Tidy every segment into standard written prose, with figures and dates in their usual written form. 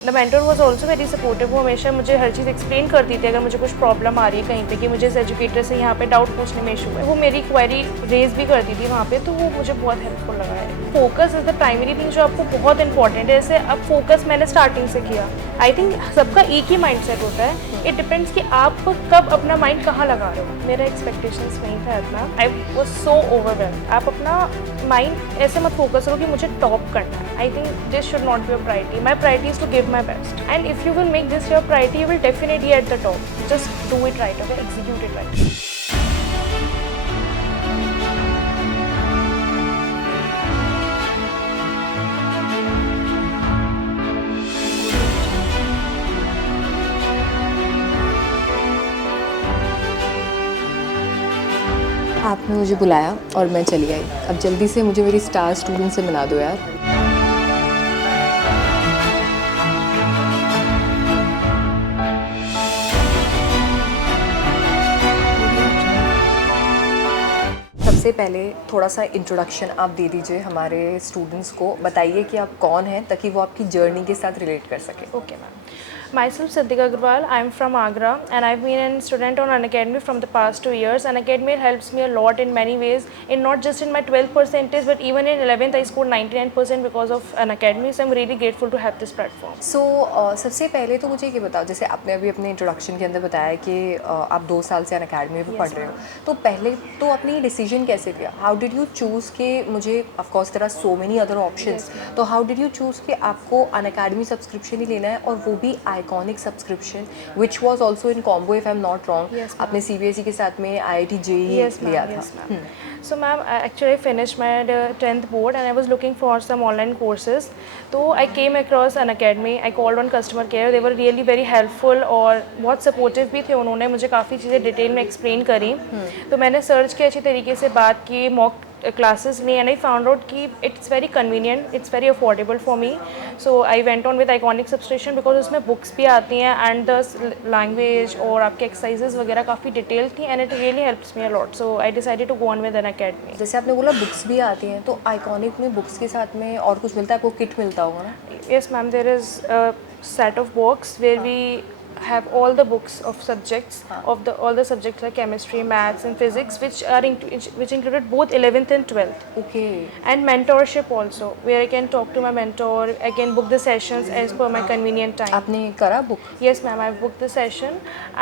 The mentor was also very supportive. वो हमेशा मुझे हर चीज़ एक्सप्लेन करती थी अगर मुझे कुछ प्रॉब्लम आ रही है कहीं पे कि मुझे इस एजुकेटर से यहाँ पे डाउट पूछने में इशू है, वो मेरी क्वेरी रेज भी करती थी वहाँ पे, तो वो मुझे बहुत हेल्पफुल लगा है। Focus is the primary thing जो आपको बहुत इंपॉर्टेंट है। जैसे अब फोकस मैंने स्टार्टिंग से किया, आई थिंक सबका एक ही माइंड सेट होता है। इट डिपेंड्स कि आप कब अपना माइंड कहाँ लगा रहे हो। मेरा एक्सपेक्टेशंस नहीं था इतना, आई वॉज सो ओवरवेल्म्ड। आप अपना माइंड ऐसे मत फोकस करो कि मुझे टॉप करना है। I think this should not be your priority. My priority is to give my best, and if you will make this your priority, you will definitely at the top. Just do it right, okay? Execute it right. आपने मुझे बुलाया और मैं चली आई। अब जल्दी से मुझे मेरी स्टार स्टूडेंट से मिला दो यार। सबसे पहले थोड़ा सा इंट्रोडक्शन आप दे दीजिए हमारे स्टूडेंट्स को, बताइए कि आप कौन हैं ताकि वो आपकी जर्नी के साथ रिलेट कर सके। Okay, ma'am. Myself Siddhika Agrawal. I am from Agra and I've been a student on Unacademy from the past 2 years. Unacademy helps me a lot in many ways, in not just in my 12th percentage but even in 11th I scored 99% because of Unacademy. So I'm really grateful to have this platform. So सबसे पहले तो मुझे ये बताओ, जैसे आपने अभी अपने इंट्रोडक्शन के अंदर बताया कि आप 2 साल से अनअकैडमी में पढ़ रहे हो, तो पहले तो आपने ये डिसीजन कैसे लिया? हाउ डिड यू चूज़ कि मुझे, of course there are so many other options, तो हाउ डिड यू चूज़ कि आपको अनअकैडमी सब्सक्रिप्शन ही लेना है और वो भी iconic subscription which was also in combo if I am not wrong? आपने सीबीएसई के साथ में आईआईटी जेईई लिया था। So ma'am, actually I finished my 10th board and I was looking for some online courses. So I came across an academy. I called on customer care. They were really very helpful और बहुत supportive भी थे। उन्होंने मुझे काफ़ी चीज़ें detail में explain करी। तो मैंने सर्च किया, अच्छी तरीके से बात की, मॉक क्लासेस ली, एंड आई फाउंड आउट कि it's very convenient, it's very affordable for me. So I went on with Iconic subscription because उसमें बुक्स भी आती हैं एंड द लैंग्वेज और आपके एक्सरसाइजेज वगैरह काफ़ी डिटेल थी and it really helps me a lot. So I decided to go on with Unacademy. जैसे आपने बोला बुक्स भी आती हैं, तो आइकॉनिक में बुक्स के साथ में और कुछ मिलता है? आपको किट मिलता होगा ना? Yes ma'am, there is a set of books where we have all the books of subjects of all the subjects like chemistry, maths and physics which included both 11th and 12th. Okay. And mentorship also, where I can talk to my mentor, I can book the sessions as per my convenient time. आपने करा book? Yes ma'am, I've booked the session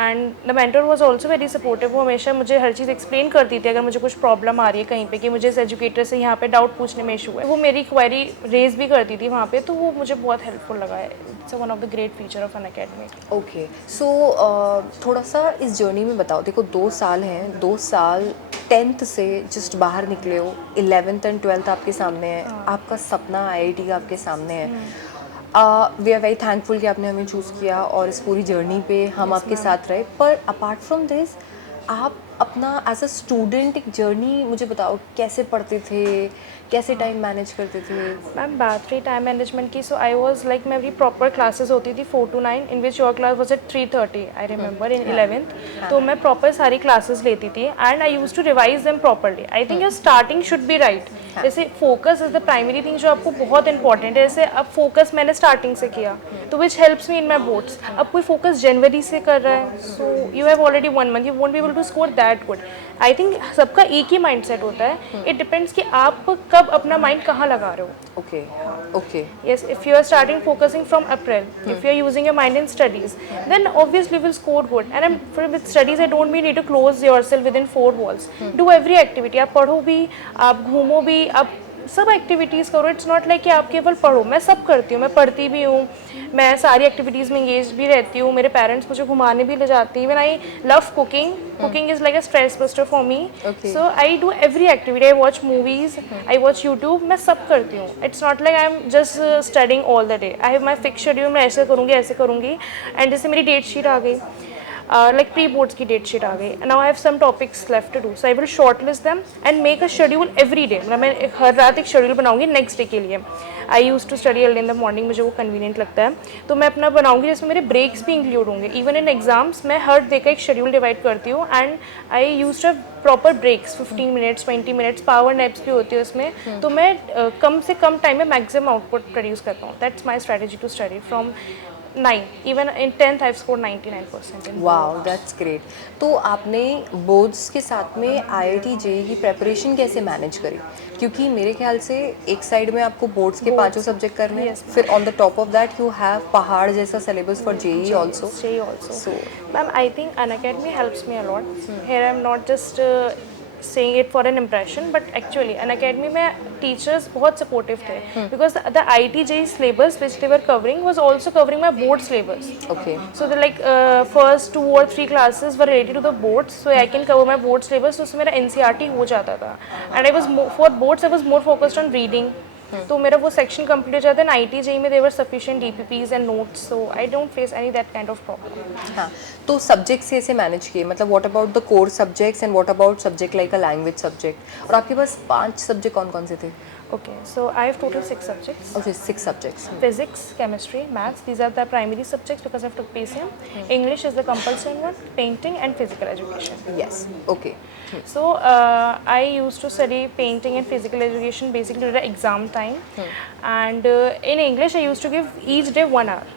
and the mentor was also very supportive. वो हमेशा मुझे हर चीज़ explain करती थी अगर मुझे कुछ प्रॉब्लम आ रही है कहीं पे कि मुझे इस एजुकेटर से यहाँ पे डाउट पूछने में इशू है, वो मेरी क्वेरी रेज भी करती थी वहाँ पे, तो वो मुझे बहुत हेल्पफुल लगा है। It's one of the great feature of Unacademy. Okay, so थोड़ा सा इस जर्नी में बताओ। देखो 2 साल हैं, 2 साल 10th से जस्ट बाहर निकले हो, 11th एंड 12th आपके सामने है, आपका सपना आईआईटी का आपके सामने है। वी आर वेरी थैंकफुल कि आपने हमें चूज़ किया और इस पूरी जर्नी पे हम आपके साथ रहे। पर अपार्ट फ्रॉम दिस, आप अपना एज अ स्टूडेंट एक जर्नी मुझे बताओ, कैसे पढ़ते थे, कैसे टाइम मैनेज करते थे? मैम बात रही टाइम मैनेजमेंट की, सो आई वॉज लाइक मेरी प्रॉपर क्लासेस होती थी 4 to 9 in which your class was at 3:30 I remember in 11th। तो मैं प्रॉपर सारी क्लासेस लेती थी and I use to revise them properly. I think your starting should be right. जैसे focus is the primary thing जो आपको बहुत important है। जैसे अब फोकस मैंने स्टार्टिंग से किया तो which helps me in my boards. अब कोई फोकस जनवरी से कर रहा है, so you have already 1 month, you won't be able to score that good. I think सबका एक ही माइंड सेट होता है। इट डिपेंड्स कि आप कब अपना माइंड कहाँ लगा रहे हो। Okay okay. Yes, if you are starting focusing from April, if you are using your mind in studies, then obviously you will score good. And with studies, I don't mean you to close yourself within 4 walls. Do every activity. आप पढ़ो भी, आप घूमो भी, आप सब activities करो। It's not like कि आप केवल पढ़ो। मैं सब करती हूँ, मैं पढ़ती भी हूँ, मैं सारी एक्टिविटीज़ में इंगेज भी रहती हूँ। मेरे पेरेंट्स मुझे घुमाने भी ले जाती हैं। Even I love cooking. Cooking is like a stress buster for me. So I do every activity. I watch movies, I watch YouTube, मैं सब करती हूँ। It's not like I am just studying all the day. I have my fix schedule, मैं ऐसे करूँगी ऐसे करूँगी। And जैसे मेरी डेट शीट आ गई, लाइक प्री बोर्ड्स की डेट शीट आ गई, now I have some topics left to do, so I will shortlist them and make a schedule every day. मतलब मैं हर रात एक शेड्यूल बनाऊंगी नेक्स्ट डे के लिए। I use to study early in the morning, मुझे वो convenient लगता है, तो मैं अपना बनाऊंगी जिसमें मेरे ब्रेक्स भी इंक्लूड होंगे। इवन इन एग्जाम्स मैं हर डे का एक शेड्यूल डिवाइड करती हूँ and I use to proper breaks, 15 minutes 20 minutes, power naps भी होती है उसमें, तो मैं कम से कम टाइम में मैक्सिमम आउटपुट प्रोड्यूस करता हूँ। That's my strategy to study from 9, even in 10th I score 99% in. Wow that's great. तो आपने बोर्ड्स के साथ में आईआईटी जेईई की प्रेपरेशन कैसे मैनेज करी? क्योंकि मेरे ख्याल से एक साइड में आपको बोर्ड्स के पांचों सब्जेक्ट करने हैं, फिर on the top of that you have पहाड़ जैसा syllabus for JEE also. JEE also. So, Ma'am, I think Unacademy helps me a lot. Here I'm not just saying it for an impression, but actually Unacademy में teachers बहुत supportive थे, because the IIT-JEE syllabus which they were covering was also covering my board syllabus. okay. So the like first 2 or 3 classes were related to the boards, so I can cover my board syllabus. तो उसमें मेरा NCERT हो जाता था, and I was for boards I was more focused on reading. तो मेरा वो section complete हो जाता है। IIT JEE में there were sufficient DPPs and notes, so I don't face any that kind of problem. हाँ, तो सब्जेक्ट्स कैसे मैनेज किए? मतलब what about the core subjects and what about subject like a language subject? और आपके पास 5 subject कौन कौन से थे? Okay, so I have total 6 subjects. Okay 6 subjects. Physics, chemistry, maths, these are the primary subjects because I have took PCM. English is the compulsory one, painting and physical education. Yes okay. So I used to study painting and physical education basically during the exam time. And in English I used to give each day 1 hour.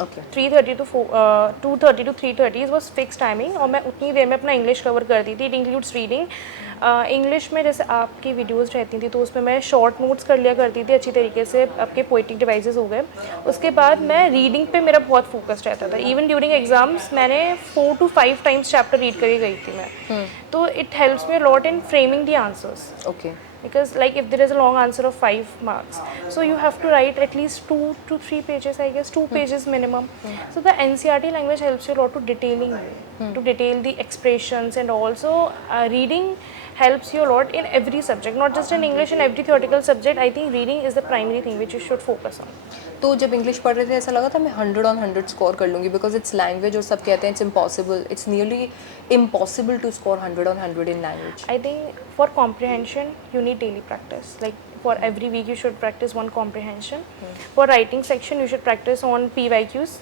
Okay 3:30 to 2:30 to 3:30 was fixed timing, और मैं उतनी देर में अपना English cover करती थी। It includes reading. English में जैसे आपकी वीडियोस रहती थी तो उसमें मैं शॉर्ट नोट्स कर लिया करती थी अच्छी तरीके से, आपके पोइटिक डिवाइसेस हो गए। उसके बाद मैं रीडिंग पे मेरा बहुत फोकस रहता था। इवन ड्यूरिंग एग्जाम्स मैंने 4 to 5 टाइम्स चैप्टर रीड करके गई थी मैं। तो it helps me lot in framing the answers, okay because like if there is a long answer of 5 marks, so you have to write at least 2 to 3 pages, I guess 2 pages minimum. So the NCERT language helps you a lot to detailing you, to detail the expressions, and also reading helps you a lot in every subject, not just in English, in every theoretical subject. I think reading is the primary thing which you should focus on. तो जब English पढ़ रहे थे ऐसा लगा था मैं 100 on 100 score कर लूँगी, बिकॉज इट्स लैंग्वेज और सब कहते हैं it's impossible, it's nearly impossible to score 100 on 100 in language. I think for comprehension you need daily practice, like for every week you should practice one comprehension. For writing section you should practice on PYQs,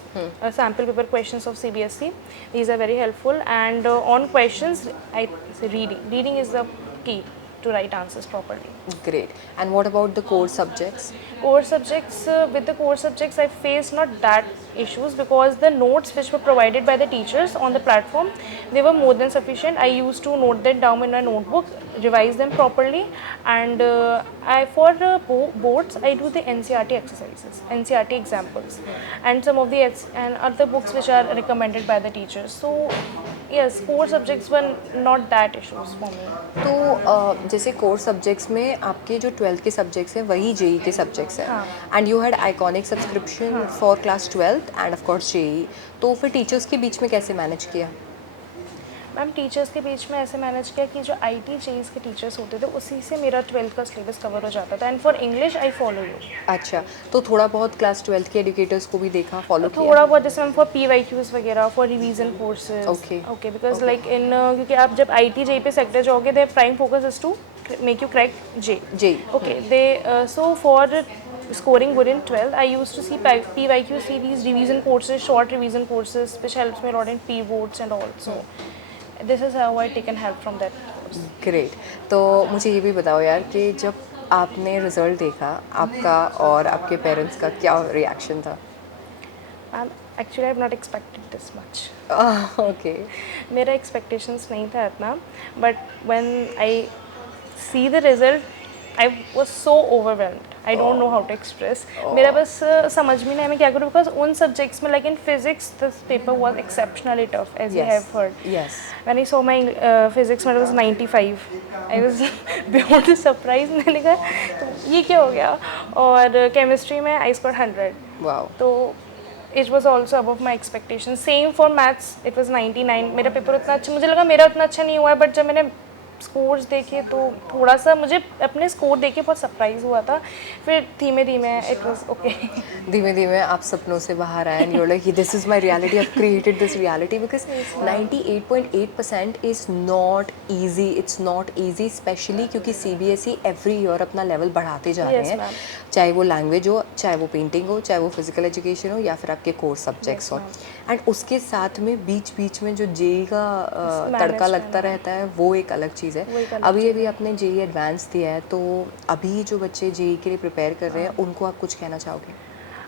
sample paper questions of CBSE. These are very helpful. And on questions I say reading is the key to write answers properly. Great. And what about the core subjects? Core subjects, with the core subjects I faced not that issues, because the notes which were provided by the teachers on the platform, they were more than sufficient. I used to note them down in a notebook, revise them properly, and for boards I do the NCERT exercises, NCERT examples, and some of the and other books which are recommended by the teachers. So yes, core subjects were not that issues for me. तो जैसे core subjects में आपके जो 12th के subjects हैं वही JEE के subjects हैं, and you had iconic subscription for class 12th and of course JEE, तो फिर टीचर्स के बीच में कैसे मैनेज किया? मैम टीचर्स के बीच में ऐसे मैनेज किया कि जो IIT JEE के टीचर्स होते थे उसी से मेरा 12th का सिलेबस कवर हो जाता था, and for English I follow you. अच्छा, तो थोड़ा बहुत क्लास 12th के एजुकेटर्स को भी देखा, फॉलो किया? थोड़ा बहुत, जैसे मैम फॉर PYQs वगैरह, for revision courses. Okay. Okay, because like in क्योंकि आप जब IIT JEE पे सेक्टर जाओगे, their prime focus is to make you crack JEE. Okay, so for scoring good in 12th, I used to see PYQ series, revision courses, short revision courses, which helps me a lot in P-boards and all. So this is how I taken help from that course. Great. तो मुझे ये भी बताओ यार कि जब आपने result देखा आपका और आपके पेरेंट्स का क्या रिएक्शन था? Actually, I have not expected this much. Okay मेरा expectations नहीं था इतना, but when I see the result, I was so overwhelmed. I don't know how to express. मेरा बस समझ में नहीं आया मैं क्या करूँ, because उन subjects में, like in physics, this paper was exceptionally tough, as you have heard. Yes When I saw my physics में it was 95. I was beyond surprised. मैंने कहा तो ये क्या हो गया, और chemistry में I scored 100. वाओ। तो it was also above my expectations. Same for maths, it was 99. मेरा पेपर उतना अच्छा, मुझे लगा मेरा उतना अच्छा नहीं हुआ है, बट जब मैंने स्कोर्स देखे तो थोड़ा सा मुझे अपने स्कोर देखे बहुत सरप्राइज हुआ था, फिर धीमे धीमे इट वाज ओके। धीमे धीमे आप सपनों से बाहर आए and you like this is my reality, I have created this reality because 98.8% is not easy, it's not easy specially क्योंकि सीबीएसई एवरी ईयर अपना लेवल बढ़ाते जा रहे Yes, हैं, ma'am. चाहे वो लैंग्वेज हो, चाहे वो पेंटिंग हो, चाहे वो फिजिकल एजुकेशन हो या फिर आपके कोर्स सब्जेक्ट्स हो, एंड उसके साथ में बीच बीच में जो जेई का तड़का Manage लगता रहता है वो एक अलग चीज़ वो है। एक अलग अभी अभी आपने जेई एडवांस दिया है, तो अभी जो बच्चे जेई के लिए प्रिपेयर कर रहे हैं उनको आप कुछ कहना चाहोगे?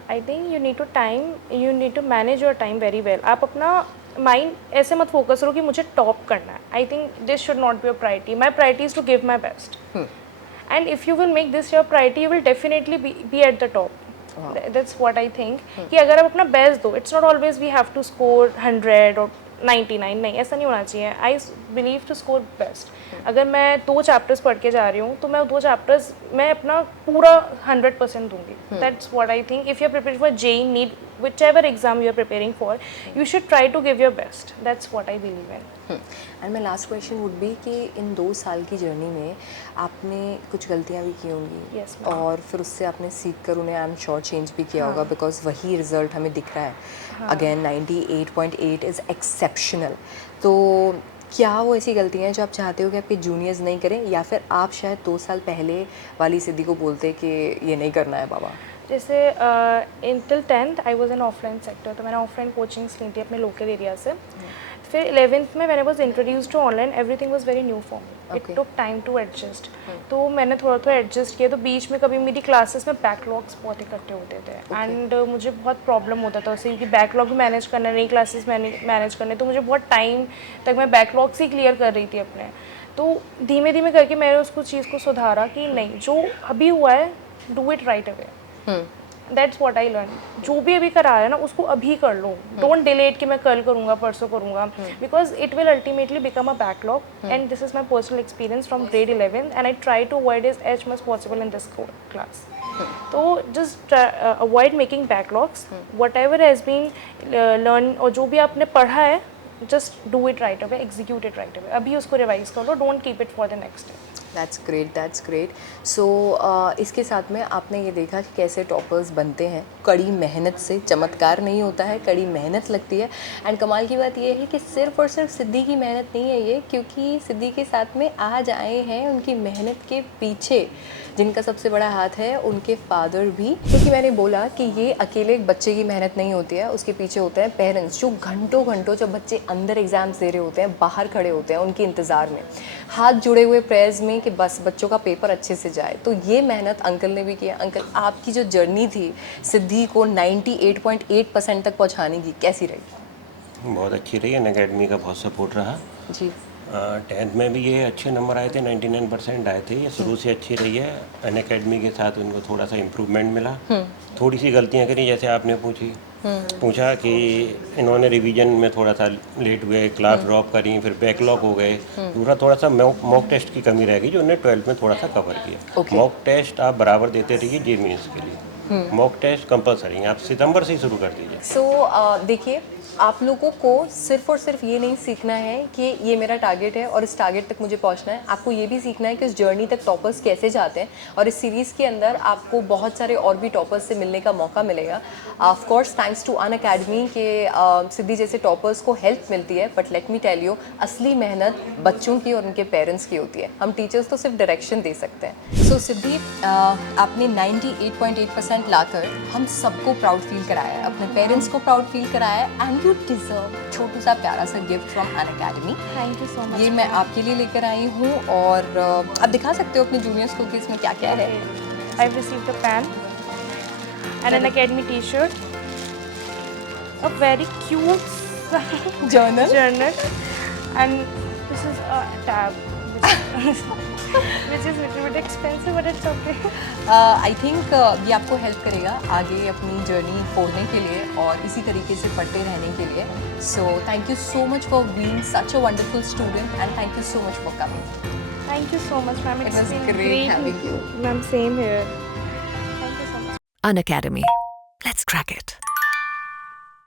I think you need to manage your time very well. आप अपना माइंड ऐसे मत फोकस करो कि मुझे टॉप करना है। I think this should not be your priority. My priority is to give my best, and if you will make this your priority you will definitely be at the top. That's what I think कि अगर आप अपना best दो, it's not always we have to score 100 और 99, नहीं, ऐसा नहीं होना चाहिए। I believe to score best. अगर मैं 2 चैप्टर्स पढ़ के जा रही हूँ तो मैं 2 चैप्टर्स मैं अपना पूरा 100% दूंगी। That's what I think. If you are preparing for JEE NEET, whichever exam you are preparing for, you should try to give your best. That's what I believe in. And my last question would be कि इन 2 साल की journey में आपने कुछ गलतियाँ भी की होंगी, Yes, ma'am. और फिर उससे आपने सीख कर उन्हें आई एम श्योर चेंज भी किया होगा बिकॉज वही रिजल्ट हमें दिख रहा है। Again 98.8 is exceptional. तो क्या वो ऐसी गलतियाँ हैं जो आप चाहते हो कि आपके जूनियर्स नहीं करें, या फिर आप शायद 2 साल पहले वाली सिद्धि को बोलते कि ये नहीं करना है बाबा? जैसे till 10th I was in offline sector, तो मैंने ऑफलाइन कोचिंग्स ली थी अपने लोकल एरिया से। फिर 11th में मैंने was introduce to online, everything was very new for me, it took time to adjust. तो मैंने थोड़ा थोड़ा एडजस्ट किया। तो बीच में कभी मेरी क्लासेस में बैकलॉग्स बहुत इकट्ठे होते थे, एंड मुझे बहुत प्रॉब्लम होता था उससे, क्योंकि बैकलॉग भी मैनेज करना, नई क्लासेस मैनेज करने, तो मुझे बहुत टाइम तक मैं बैकलॉग्स ही क्लियर कर रही थी अपने। तो धीमे धीमे करके मैंने उसको चीज़ को सुधारा कि नहीं, जो अभी हुआ है do it right away. That's what I learn. जो भी अभी करा है ना उसको अभी कर लो, डोंट डिलेट कि मैं कल करूँगा, परसों करूँगा, because it will ultimately become a backlog. And this is my personal experience from grade 11 and I try to avoid is as much possible in this class. तो just avoid making backlogs, whatever has been learn, और जो भी आपने पढ़ा है just do it right away, execute it right away, अभी उसको revise कर लो, don't keep it for the next day. That's great, that's great. So इसके साथ में आपने ये देखा कि कैसे टॉपर्स बनते हैं। कड़ी मेहनत से, चमत्कार नहीं होता है, कड़ी मेहनत लगती है। एंड कमाल की बात ये है कि सिर्फ और सिर्फ सिद्धि की मेहनत नहीं है ये, क्योंकि सिद्धि के साथ में आज आए हैं उनकी मेहनत के पीछे जिनका सबसे बड़ा हाथ है उनके फादर भी। क्योंकि मैंने बोला कि ये अकेले एक बच्चे की मेहनत नहीं होती है, उसके पीछे होते हैं पेरेंट्स जो घंटों घंटों, जब बच्चे अंदर एग्जाम्स दे रहे होते हैं, बाहर खड़े होते हैं उनके इंतज़ार में, हाथ जुड़े हुए प्रेयर्स में कि बस बच्चों का पेपर अच्छे से जाए। तो ये मेहनत अंकल ने भी किया। अंकल, आपकी जो जर्नी थी सिद्धि को 98.8% तक पहुंचाने की, कैसी रही? बहुत अच्छी रही। अनअकैडमी का बहुत सपोर्ट रहा जी। 10th में भी ये अच्छे नंबर आए थे, 99% आए थे। ये शुरू से अच्छी रही है। अनअकैडमी के साथ उनको थोड़ा सा इम्प्रूवमेंट मिला। थोड़ी सी गलतियां करी, जैसे आपने पूछा कि इन्होंने रिवीजन में थोड़ा सा लेट हुए, क्लास ड्रॉप करी, फिर बैकलॉग हो गए। दूसरा थोड़ा सा मॉक टेस्ट की कमी रह गई जो उन्होंने 12th में थोड़ा सा कवर किया। मॉक टेस्ट आप बराबर देते रहिए जे मीन्स के लिए। मॉक टेस्ट कंपलसरी है, आप सितंबर से ही शुरू कर दीजिए। सो देखिए, आप लोगों को सिर्फ और सिर्फ ये नहीं सीखना है कि ये मेरा टारगेट है और इस टारगेट तक मुझे पहुंचना है। आपको ये भी सीखना है कि उस जर्नी तक टॉपर्स कैसे जाते हैं, और इस सीरीज़ के अंदर आपको बहुत सारे और भी टॉपर्स से मिलने का मौका मिलेगा। Of course thanks to Unacademy के सिद्धि जैसे टॉपर्स को हेल्प मिलती है, but let me tell you, असली मेहनत बच्चों की और उनके पेरेंट्स की होती है। हम टीचर्स तो सिर्फ डायरेक्शन दे सकते हैं। सो सिद्धि, आपने 98.8% लाकर हम सबको प्राउड फील कराया है, अपने पेरेंट्स को प्राउड फील कराया है, एंड यू डिजर्व छोटू सा प्यारा सा gift from Unacademy. Thank you so much. ये मैं आपके लिए लेकर आई हूँ, और आप दिखा सकते हो अपने जूनियर्स को कि इसमें क्या क्या है। I've received a pen and an academy t-shirt, a very cute journal, and this is a tab which is little bit expensive, but it's okay. I think ये आपको हेल्प करेगा आगे अपनी जर्नी फोड़ने के लिए और इसी तरीके से पढ़ते रहने के लिए। So thank you so much for being such a wonderful student, and thank you so much for coming. Thank you so much, ma'am. It was great having you. Ma'am, same here. Thank you so much. Unacademy. Let's crack it.